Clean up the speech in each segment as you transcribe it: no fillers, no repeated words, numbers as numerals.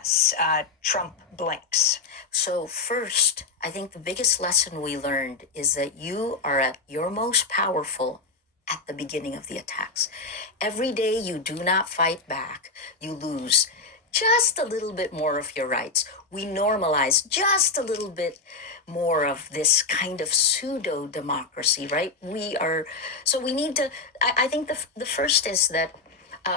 Yes, Trump blinks. So, first, I think the biggest lesson we learned is that you are at your most powerful at the beginning of the attacks. Every day you do not fight back, you lose just a little bit more of your rights. We normalize just a little bit more of this kind of pseudo democracy, right? So we need to, I think the first is that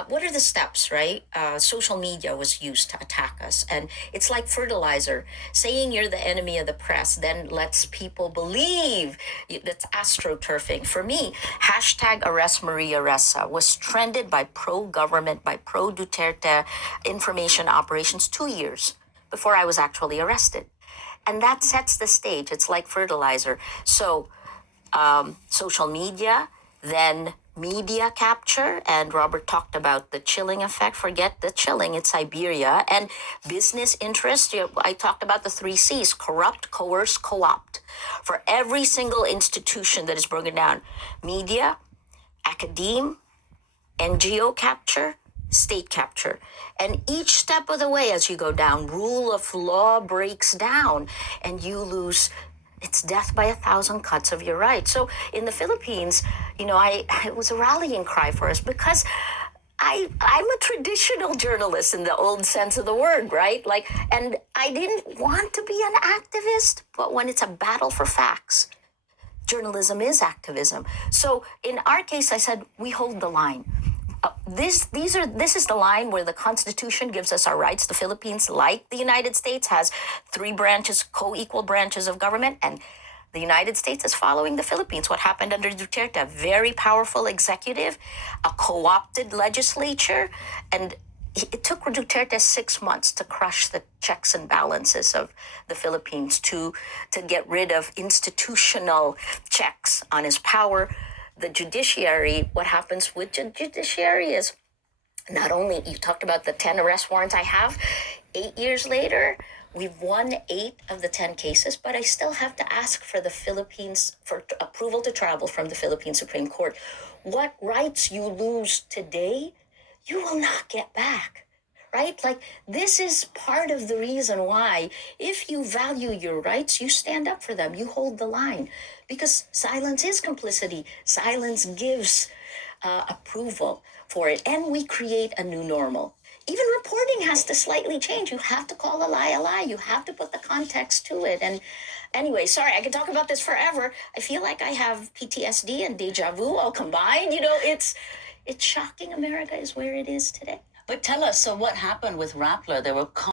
what are the steps, right? Social media was used to attack us. And it's like fertilizer. Saying you're the enemy of the press then lets people believe that's astroturfing. For me, hashtag arrest Maria Ressa was trended by pro-government, by pro-Duterte information operations 2 years before I was actually arrested. And that sets the stage. It's like fertilizer. So social media, then media capture, and Robert talked about the chilling effect. Forget the chilling, it's Siberia. And business interest, I talked about the 3 Cs: corrupt, coerce, co-opt. For every single institution that is broken down: media, academe, NGO capture, state capture. And each step of the way as you go down, rule of law breaks down and you lose. It's death by 1,000 cuts of your rights. So in the Philippines, it was a rallying cry for us because I'm a traditional journalist in the old sense of the word, right? And I didn't want to be an activist, but when it's a battle for facts, journalism is activism. So in our case, I said, we hold the line. This is the line where the Constitution gives us our rights. The Philippines, like the United States, has 3 branches, co-equal branches of government, and the United States is following the Philippines. What happened under Duterte? A very powerful executive, a co-opted legislature, and it took Duterte 6 months to crush the checks and balances of the Philippines, to get rid of institutional checks on his power. The judiciary, what happens with the judiciary is not only, you talked about the 10 arrest warrants I have, 8 years later, we've won 8 of the 10 cases, but I still have to ask for the Philippines, for approval to travel from the Philippine Supreme Court. What rights you lose today, you will not get back. Right? This is part of the reason why, if you value your rights, you stand up for them, you hold the line. Because silence is complicity. Silence gives approval for it. And we create a new normal. Even reporting has to slightly change. You have to call a lie a lie. You have to put the context to it. And anyway, sorry, I could talk about this forever. I feel like I have PTSD and deja vu all combined. It's shocking America is where it is today. But tell us, so what happened with Rappler? There were